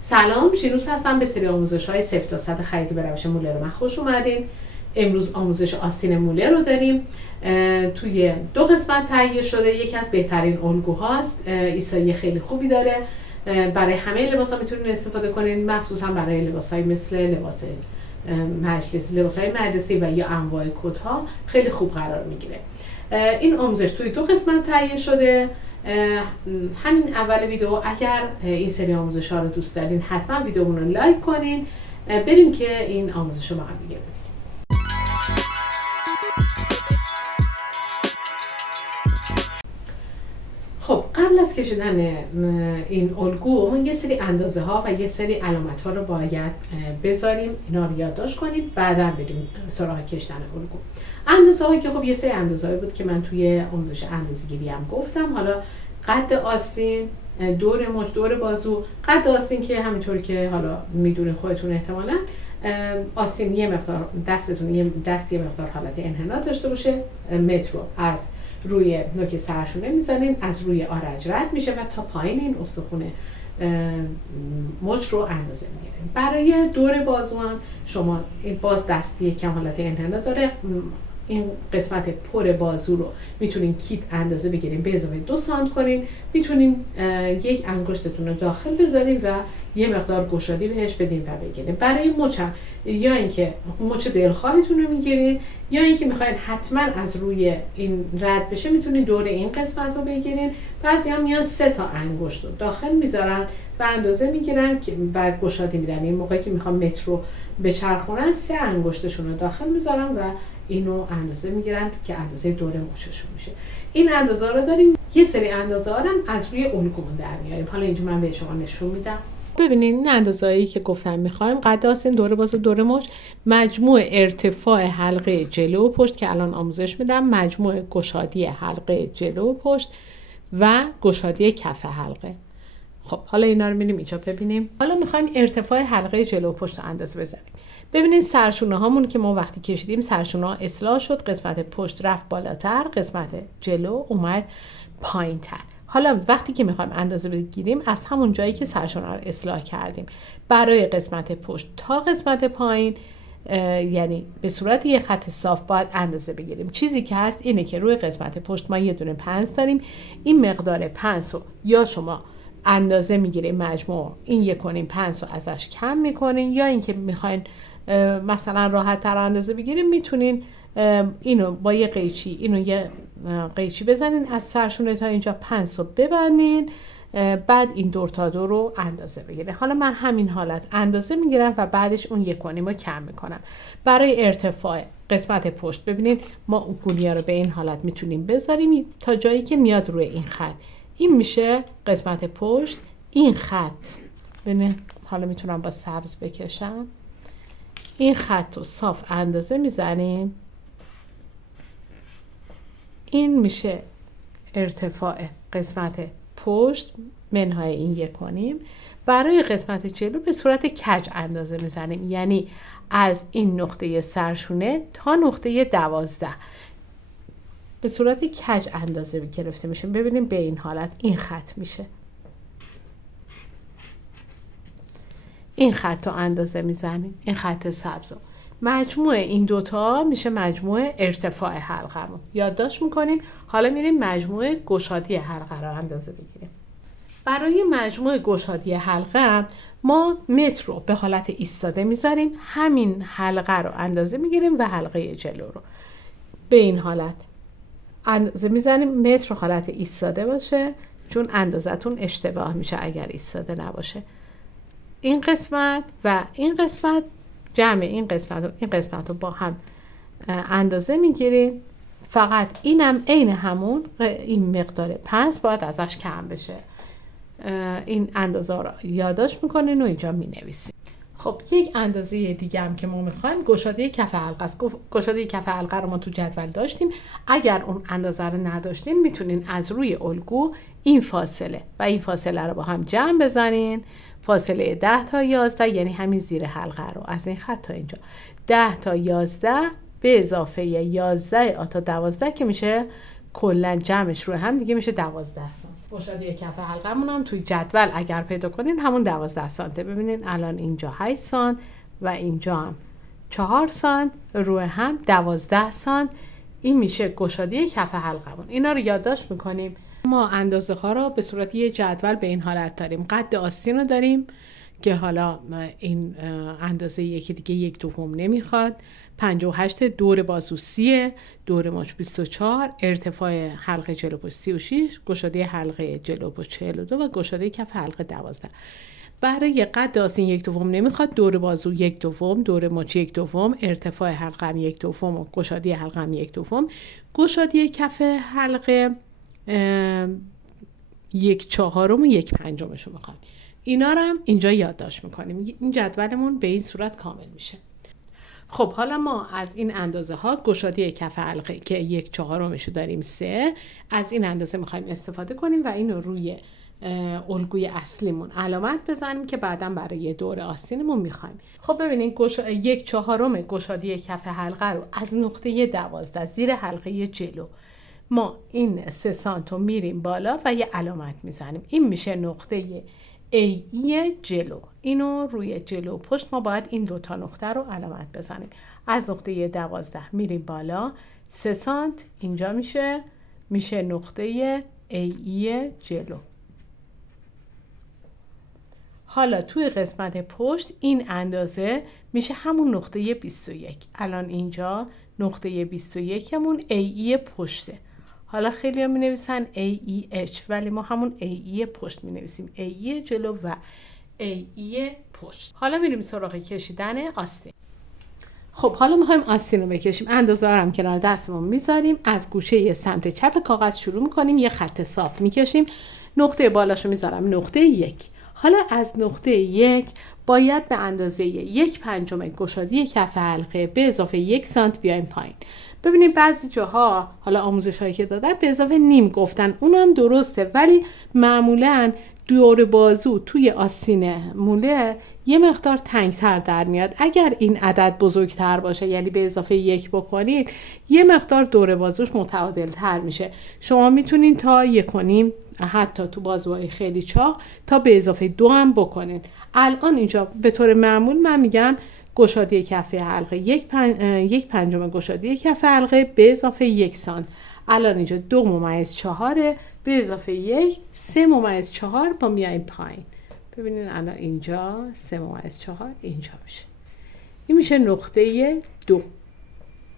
سلام، شینوس هستم. به سری آموزش‌های 0 تا 100 خرید به روش مولر من خوش اومدین. امروز آموزش آستین مولر رو داریم. توی 2 قسمت تهیه شده. یکی از بهترین الگوهاست. ایستایی خیلی خوبی داره. برای همه لباس‌ها میتونید استفاده کنین، مخصوصا برای لباس‌های مثل لباس مجلسی، لباس‌های مجلسی و یا انواع کت‌ها خیلی خوب قرار میگیره. این آموزش توی 2 قسمت تهیه شده. همین اول ویدیو اگر این سری آموزش ها رو دوست دارین حتما ویدیومون رو لایک کنین. بریم که این آموزش رو با هم دیگه ببینیم. خب قبل از کشیدن این الگو ما یه سری اندازه ها و یه سری علامت ها رو باید بذاریم، اینا رو یادداشت کنید، بعدا بریم سراغ کشیدن الگو. اندازه هایی که خب یه سری اندازه هایی بود که من توی آموزش اندازه‌گیری هم گفتم. حالا قد آستین، دور مچ، دور بازو. قد آستین که همینطوری که حالا میدونید خودتون احتمالاً، آستین یه مقدار دستتون یه مقدار حالت انحنا داشته باشه. متر رو از روی نوک سرشونه میزنین، از روی آرج رد میشه و تا پایین این استخوان مچ رو اندازه میگیرین. برای دور بازو هم شما این باز دستی کم حالت انحنا داره. این قسمت پر بازو رو میتونین کیپ اندازه بگیرین، به اضافه 2 سانت کنین. میتونین یک انگشتتون رو داخل بذارین و یه مقدار گشادی بهش بدین و بگیرین. برای مچ هم یا اینکه مچ دلخواهتون رو میگیرین یا اینکه میخواین حتما از روی این رد بشه، میتونین دور این قسمت رو بگیرین. بعضی هم میان 3 تا انگشت رو داخل میذارن و اندازه میگیرن و گشادی میدن. این موقعی که میخوام متر رو بچرخونن 3 انگشتشون رو داخل میذارن و اینو اندازه میگیرن که اندازه دور مچشون میشه. این اندازه رو داریم. یه سری اندازه ها هم از روی الگومون در میاریم. حالا اینجا من به شما نشون میدم. ببینید این اندازه‌ای که گفتم میخوایم: قد آستین، دور بازو، دور مچ، مجموع ارتفاع حلقه جلو و پشت که الان آموزش میدم، مجموع گشادی حلقه جلو و پشت و گشادی کف حلقه. خب حالا اینا رو می‌ریم اینجا ببینیم. حالا می‌خوایم ارتفاع حلقه جلو و پشت رو اندازه بزنیم. ببینید سرشونه هامون که ما وقتی کشیدیم سرشونه ها اصلاح شد، قسمت پشت رفت بالاتر، قسمت جلو اومد پایین‌تر. حالا وقتی که می‌خوایم اندازه بگیریم از همون جایی که سرشونه رو اصلاح کردیم برای قسمت پشت تا قسمت پایین، یعنی به صورت یه خط صاف باید اندازه بگیریم. چیزی که هست اینه که روی قسمت پشت ما یه دونه پنس داریم. این مقدار پنس رو یا شما اندازه میگیریم مجموع این 1.5 پنس رو ازش کم میکنین، یا اینکه میخواین مثلا راحت تر اندازه بگیریم میتونین اینو با یه قیچی، اینو یه قیچی بزنین از سرشونه تا اینجا، پنس رو ببندین، بعد این دور تا دور رو اندازه بگیرین. حالا من همین حالت اندازه میگیرم و بعدش اون 1.5 رو کم میکنم. برای ارتفاع قسمت پشت ببینید ما اون گونیه رو به این حالت میتونیم بذاریم تا جایی که میاد روی این خط. این میشه قسمت پشت. این خط ببینید حالا میتونم با سبز بکشم. این خط رو صاف اندازه میزنیم. این میشه ارتفاع قسمت پشت منهای این 1.5. برای قسمت جلو به صورت کج اندازه میزنیم، یعنی از این نقطه سرشونه تا نقطه 12 به صورت کج اندازه گرفته میشه. ببینیم به این حالت این خط میشه. این خط رو اندازه میزنیم، این خط سبز رو. مجموع این دوتا میشه مجموع ارتفاع حلقه رو یادداشت میکنیم. حالا میریم مجموع گشادی حلقه رو اندازه بگیریم. برای مجموع گشادی حلقه ما متر رو به حالت ایستاده میذاریم، همین حلقه رو اندازه میگیریم و حلقه جلو رو به این حالت اندازه میزنیم. متر حالت ایستاده باشه چون اندازتون اشتباه میشه اگر ایستاده نباشه. این قسمت و این قسمت، جمع این قسمت رو با هم اندازه میگیریم. فقط اینم عین همون این مقدار پنس باید ازش کم بشه. این اندازه رو یادداشت میکنین و اینجا مینویسین. خب یک اندازه دیگه هم که ما میخوایم گشاده کف حلقه است. گشاده کف حلقه رو ما تو جدول داشتیم. اگر اون اندازه رو نداشتین میتونین از روی الگو این فاصله و این فاصله رو با هم جمع بزنین. فاصله 10 تا 11 یعنی همین زیر حلقه رو از این خط تا اینجا 10 تا 11 به اضافه 11 تا 12 که میشه کلا جمعش رو هم دیگه میشه 12 سانتی. گشادی کف حلقمون هم توی جدول اگر پیدا کنین همون 12 سانته. ببینین الان اینجا 8 سانت و اینجا هم 4 سانت، روی هم 12 سانت. این میشه گشادی کف حلقمون. اینا رو یادداشت میکنیم. ما اندازه ها رو به صورت یه جدول به این حالت داریم. قد آستین رو داریم که حالا این اندازه یکی دیگه 1/2 نمیخواد. 58 دور بازو 30، دور مچ 24، ارتفاع حلقه جلو پشت 36، گشادی حلقه جلو پشت 42 و گشادی کف حلقه 12. برای قد آستین 1/2 نمیخواد. دور بازو 1/2، دور مچ 1/2، ارتفاع حلقه هم 1/2 و گشادی حلقه هم 1/2. گشادی کف حلقه 1/4 و 1/5 رو میخوایم. اینا رو هم اینجا یادداشت میکنیم. این جدولمون به این صورت کامل میشه. خب حالا ما از این اندازه ها گشادی کف حلقه که 1/4 داریم 3، از این اندازه میخوایم استفاده کنیم و اینو روی الگوی اصلیمون علامت بزنیم که بعداً برای دور آستینمون میخوایم. خب ببینید 1/4 گشادی کف حلقه رو از نقطه 12 زیر حلقه جلو ما این 3 سانت رو میریم بالا و یه علامت میزنیم. این میشه نقطه ای جلو. اینو روی جلو و پشت ما باید این 2 تا نقطه رو علامت بزنیم. از نقطه 12 میریم بالا 3 سانت اینجا میشه نقطه ای جلو. حالا توی قسمت پشت این اندازه میشه همون نقطه 21. الان اینجا نقطه 21 همون ای پشته. حالا خیلی هم می نویسن AEH ولی ما همون AE پشت می نویسیم. AE جلو و AE پشت. حالا میریم سراغ کشیدن آستین. خب حالا میخوایم آستین رو بکشیم. اندازه هم کنار دستمون میذاریم. از گوشه سمت چپ کاغذ شروع میکنیم. یه خط صاف میکشیم. نقطه بالاشو میذارم نقطه 1. حالا از نقطه 1 باید به اندازه 1/5 گشادی کف حلقه به اضافه 1 سانت بیایم پایین. ببینید بعضی جاها حالا آموزش هایی که دادن به اضافه نیم گفتن، اونم درسته، ولی معمولا دور بازو توی آستین موله یه مقدار تنگتر در میاد. اگر این عدد بزرگتر باشه یعنی به اضافه 1 بکنید یه مقدار دور بازوش متعادل تر میشه. شما میتونین تا 1.5 حتی تو بازوهای خیلی چاق تا به اضافه 2 هم بکنین. الان اینجا به طور معمول من میگم گشادی کف حلقه 1/5 گشادی کف حلقه به اضافه 1 سانت. الان اینجا 2/4 به اضافه 1 3/4 ما میایم پایین. ببینید الان اینجا 3/4 اینجا میشه. این میشه نقطه 2.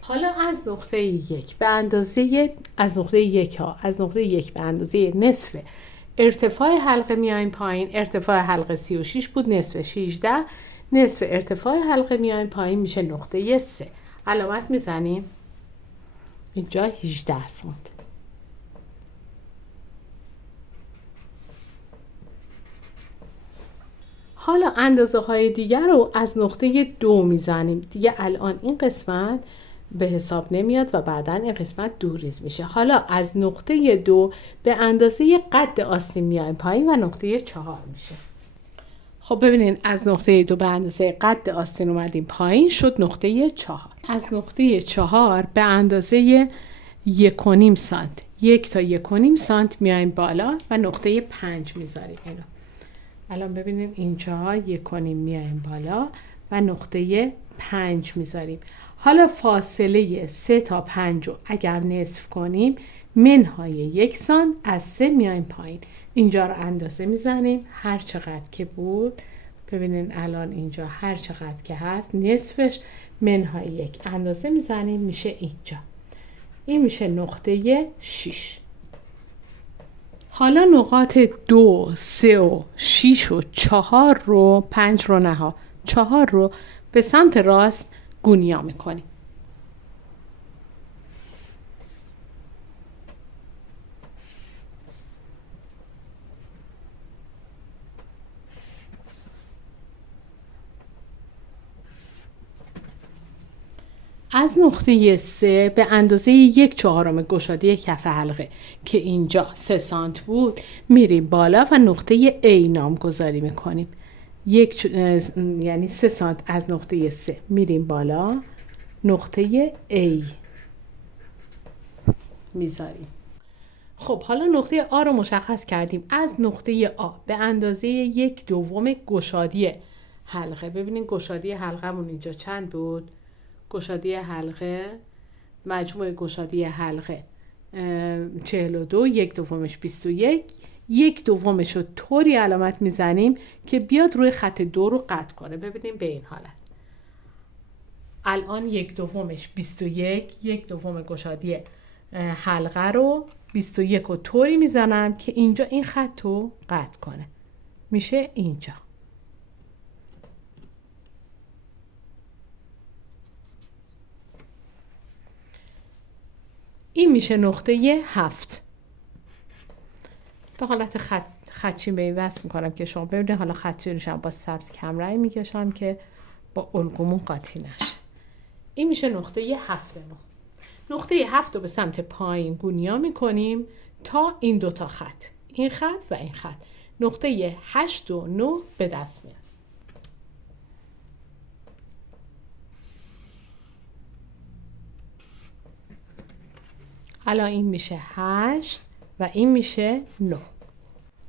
حالا از نقطه 1 به اندازه از نقطه 1 به اندازه نصف ارتفاع حلقه میایم پایین. ارتفاع حلقه 36 بود، نصف 16. نصف ارتفاع حلقه میایم پایین میشه نقطه 3. علامت میزنیم اینجا 18 سانت. حالا اندازه های دیگر رو از نقطه 2 میزنیم. دیگه الان این قسمت به حساب نمیاد و بعداً این قسمت دوریز میشه. حالا از نقطه 2 به اندازه قد آستین میایم پایین و نقطه 4 میشه. خب ببینین از نقطه 2 به اندازه قد آستین اومدیم پایین شد نقطه 4. از نقطه 4 به اندازه 1.5 سانت 1 تا 1.5 سانت میایم بالا و نقطه 5 میذاریم. اینو الان ببینین اینجا 1.5 میایم بالا و نقطه 5 میذاریم. حالا فاصله 3 تا 5 رو اگر نصف کنیم منهای 1 سانت از 3 میایم پایین. اینجا رو اندازه میزنیم هر چقدر که بود. ببینین الان اینجا هر چقدر که هست نصفش منهای 1 اندازه میزنیم میشه اینجا. این میشه نقطه 6. حالا نقاط 2 3 و 6 و 4 رو 5 رو نه 4 رو به سمت راست گونیا میکنیم. از نقطه 3 به اندازه 1/4 گشادی کف حلقه که اینجا 3 سانت بود میریم بالا و نقطه A نامگذاری میکنیم. یعنی 3 سانت از نقطه 3 میریم بالا نقطه A میذاریم. خب حالا نقطه آ رو مشخص کردیم. از نقطه آ به اندازه 1/2 گشادی حلقه، ببینین گشادی حلقه‌مون اینجا چند بود؟ گشادی حلقه، مجموع گشادی حلقه 42، 1/2 21، 1/2 رو طوری علامت میزنیم که بیاد روی خط 2 رو قطع کنه. ببینیم به این حالت الان 1/2 21، 1/2 گشادی حلقه رو 21 رو طوری میزنم که اینجا این خط رو قطع کنه، میشه اینجا. این میشه نقطه 7. به حالت خدچین به این وصل میکنم که شما ببینید. حالا خدچینشم با سبز کم رنگ میکشم که با الگومون قاطی نشه. این میشه نقطه 7 ما. نقطه 7 رو به سمت پایین گونیا میکنیم تا این دوتا خط، این خط و این خط، نقطه 8 و 9 به دست میاد. حالا این میشه 8 و این میشه 9.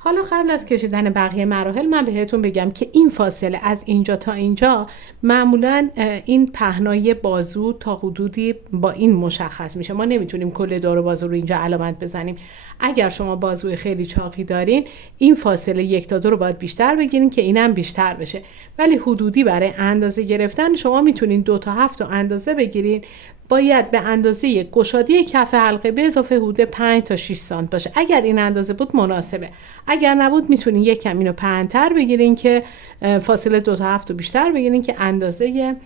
حالا قبل از کشیدن بقیه مراحل من بهتون بگم که این فاصله از اینجا تا اینجا معمولا این پهنای بازو تا حدودی با این مشخص میشه. ما نمیتونیم کل دور بازو رو اینجا علامت بزنیم. اگر شما بازوی خیلی چاقی دارین این فاصله 1 تا 2 رو باید بیشتر بگیرین که اینم بیشتر بشه، ولی حدودی برای اندازه گرفتن شما میتونین 2 تا 7 رو اندازه بگیرین. باید به اندازه گشادی کف حلقه به اضافه حدود 5 تا 6 سانت باشه. اگر این اندازه بود مناسبه، اگر نبود میتونین یک کم اینو پهن‌تر بگیرین که فاصله 2 تا 7 رو بیشتر بگیرین که اندازه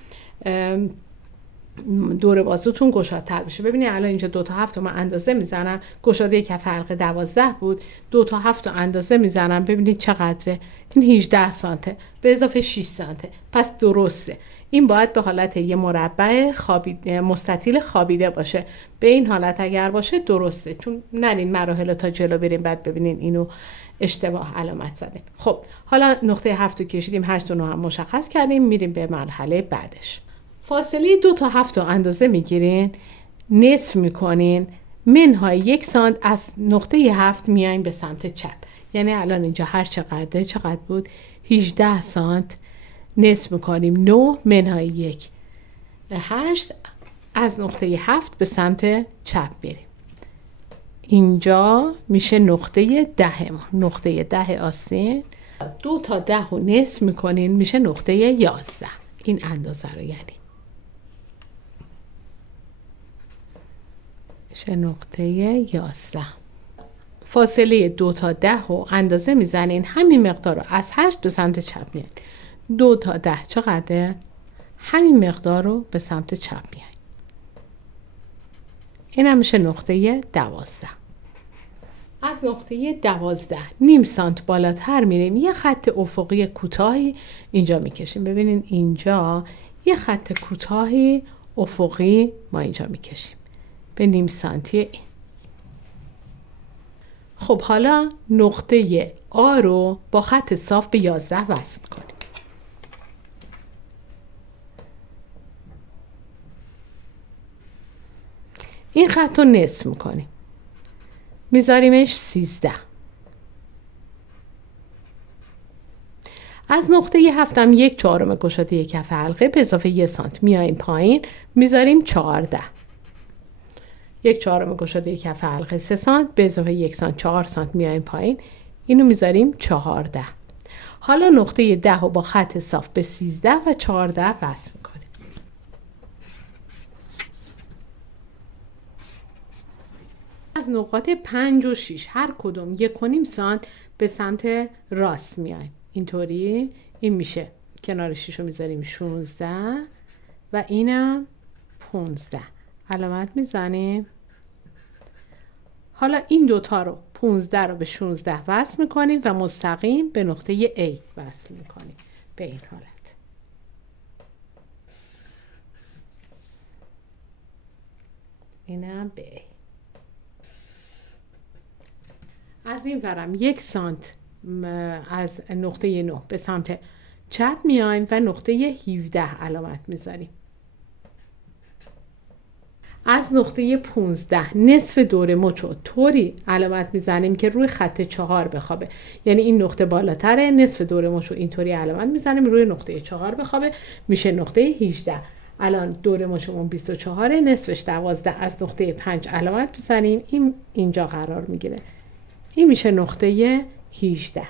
دور بازوتون گشادتر بشه. ببینید الان اینجا 2 تا 7 رو من اندازه میزنم، گشادی کف حلقه 12 بود، 2 تا 7 رو اندازه میزنم، ببینید چقدره؟ این 18 سانته به اضافه 6 سانته، پس درسته. این باید به حالت یه مربع مستطیل خوابیده باشه. به این حالت اگر باشه درسته، چون نرین مراحل تا جلو بریم بعد ببینین اینو اشتباه علامت زدیم. خب حالا نقطه 7 رو کشیدیم، 8 و 9 هم مشخص کردیم، میریم به مرحله بعدش. فاصله 2 تا 7 رو اندازه میگیرین، نصف میکنین، منهای 1 سانت از نقطه 7 میایم به سمت چپ. یعنی الان اینجا هر چقدر بود؟ 18 سانت. نصف میکنیم 9 منهای 1 8 از نقطه 7 به سمت چپ بریم. اینجا میشه نقطه 10 ما، نقطه 10 آستین. 2 تا 10 رو نصف میکنین میشه نقطه 11. این اندازه رو یعنی میشه نقطه 11. فاصله 2 تا 10 رو اندازه میزنین، همین مقدار رو از 8 به سمت چپ میان. 2 تا 10 چقدره؟ همین مقدار رو به سمت چپ میان. این هم میشه نقطه 12. از نقطه 12 نیم سانت بالاتر میریم، یه خط افقی کوتاهی اینجا میکشیم. ببینین اینجا یه خط کوتاهی افقی ما اینجا میکشیم به نیم سانتی این. خب حالا نقطه آ رو با خط صاف به 11 وصل میکنیم. این خط رو نصف میکنیم، میذاریمش 13. از نقطه 7 هم 1/4 گشادی کف حلقه به اضافه 1 سانت میاییم پایین، میذاریم 14. 1/4 گشادی کف حلقه 3 سانت به اضافه 1 سانت 4 سانت میاییم پایین، اینو میذاریم 14. حالا نقطه 10 رو با خط صاف به 13 و 14 وصل میکنیم. از نقاط 5 و 6 هر کدوم 1.5 سانت به سمت راست میایم. اینطوری این میشه، کنار 6 رو میذاریم 16 و اینم 15 علامت میزنیم. حالا این دوتا رو 15 رو به 16 وصل میکنیم و مستقیم به نقطه A وصل میکنیم به این حالت. اینم به A. از این ورم 1 سانت از نقطه 9 به سمت چپ میایم و نقطه 17 علامت میذاریم. از نقطه 15 نصف دور مچو طوری علامت میزنیم که روی خط 4 بخوابه. یعنی این نقطه بالاتره، نصف دور مچو اینطوری علامت میزنیم روی نقطه 4 بخوابه، میشه نقطه 18. الان دور مچمون 24، نصفش 12، از نقطه 5 علامت بزنیم، این اینجا قرار میگیره. این میشه نقطه 18.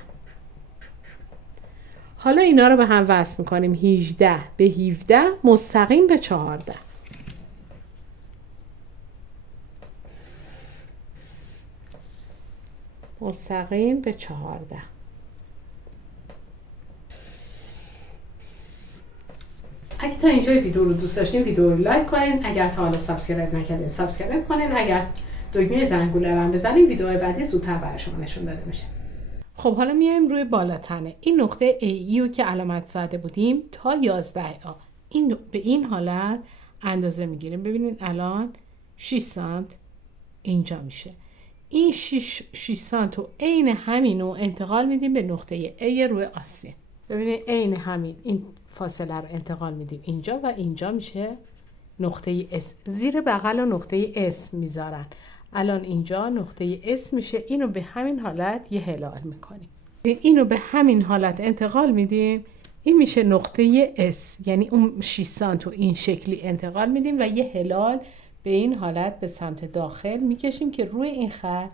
حالا اینا رو به هم وصل میکنیم. 18 به 17 مستقیم به 14. مستقیم به 14. اگه تا اینجای ویدیو رو دوست داشتین ویدیو رو لایک کنین، اگر تا حالا سابسکرایب نکردین سابسکرایب کنین، اگر دکمه زنگوله رو هم بزنین ویدیوهای بعدی زودتر برای شما نشون داده میشه. خب حالا میایم روی بالاتنه. این نقطه ای رو که علامت زده بودیم تا 11 این به این حالت اندازه میگیریم. ببینید الان 6 سانت اینجا میشه. این 6 سانت رو عین همین رو انتقال میدیم به نقطه A روی آستین. ببینید عین همین این فاصله رو انتقال میدیم اینجا و اینجا میشه نقطه S. زیر بغل و نقطه S میذارن. الان اینجا نقطه S میشه. اینو به همین حالت یه هلال میکنیم. اینو به همین حالت انتقال میدیم. این میشه نقطه S. یعنی اون 6 سانت رو این شکلی انتقال میدیم و یه هلال به این حالت به سمت داخل میکشیم که روی این خط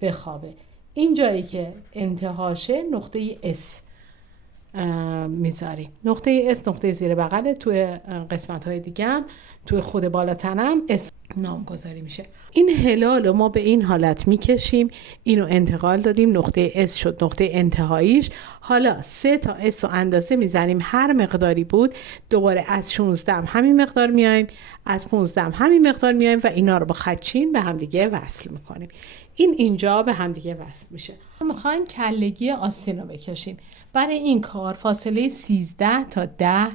بخوابه. این جایی که انتهاشه نقطه S میذاریم. نقطه S نقطه زیر بغل، توی قسمت های دیگه هم توی خود بالاتنم S نامگذاری میشه. این هلال رو ما به این حالت میکشیم، اینو انتقال دادیم، نقطه S شد نقطه انتهاییش. حالا 3 تا S رو اندازه میزنیم، هر مقداری بود. دوباره از 16 هم همین مقدار میایم، از 15 هم همین مقدار میایم و اینا رو با خطچین به هم دیگه وصل میکنیم. این اینجا به هم دیگه وصل میشه. میخوایم کلگی آستین رو بکشیم. برای این کار فاصله 13 تا 10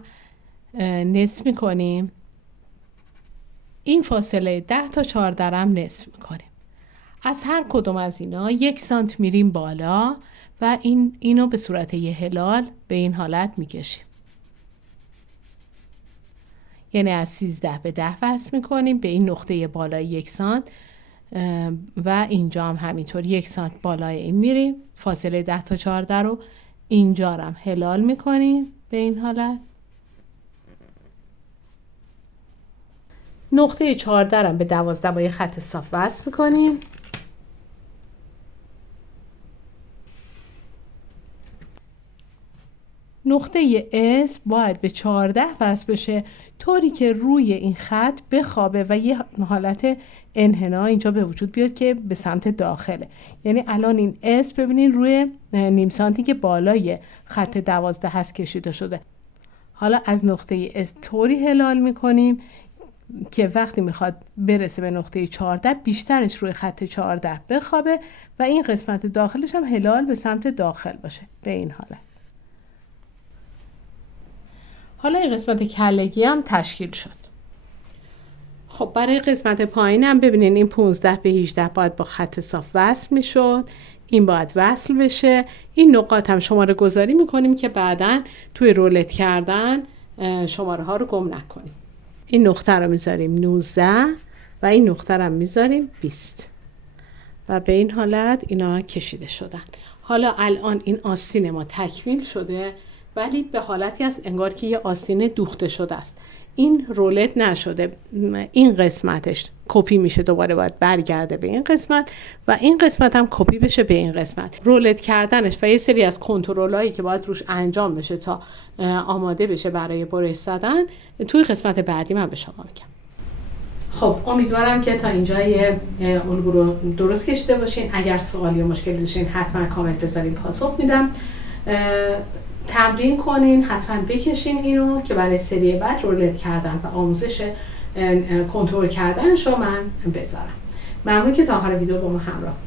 نصف میکنیم. این فاصله 10 تا 14 هم نصف میکنیم. از هر کدوم از اینا 1 سانت میریم بالا و اینو به صورت یه هلال به این حالت میکشیم. یعنی از 13 به 10 وصل میکنیم به این نقطه بالای 1 سانت و اینجا هم همینطور 1 سانت بالای این میریم. فاصله 10 تا 14 رو اینجا هم هلال میکنیم به این حالت. نقطه 14 هم به 12 با یه خط صاف وصل میکنیم. نقطه S باید به 14 وصل بشه طوری که روی این خط بخوابه و یه حالت انحنا اینجا به وجود بیاد که به سمت داخله. یعنی الان این S ببینین روی نیم سانتی که بالای خط 12 هست کشیده شده. حالا از نقطه S طوری هلال میکنیم که وقتی میخواد برسه به نقطه 14 بیشترش روی خط 14 بخوابه و این قسمت داخلش هم هلال به سمت داخل باشه به این حالت. حالا این قسمت کلگی هم تشکیل شد. خب برای قسمت پایین هم ببینین این 15 به 18 باید با خط صاف وصل میشد. این باید وصل بشه. این نقاط هم شماره گذاری میکنیم که بعداً توی رولت کردن شماره ها رو گم نکنیم. این نقطه رو میذاریم 19 و این نقطه رو میذاریم 20 و به این حالت اینا کشیده شدن. حالا الان این آستین ما تکمیل شده ولی به حالتی است انگار که یه آستین دوخته شده است. این رولت نشده. این قسمتش کپی میشه، دوباره باید برگرده به این قسمت و این قسمت هم کپی بشه به این قسمت. رولت کردنش و یه سری از کنترل‌هایی که باید روش انجام بشه تا آماده بشه برای برش زدن توی قسمت بعدی من به شما میگم. خب امیدوارم که تا اینجا یه الگو رو درست کشیده باشین. اگر سوالی و مشکلی داشتین حتما کامنت بذارین، پاسخ میدم. تمرین کنین، حتما بکشین اینو که برای سری بعد رولت کردن و آموزش کنترل کردنش رو من بذارم. ممنون که تا آخر ویدیو با ما همراه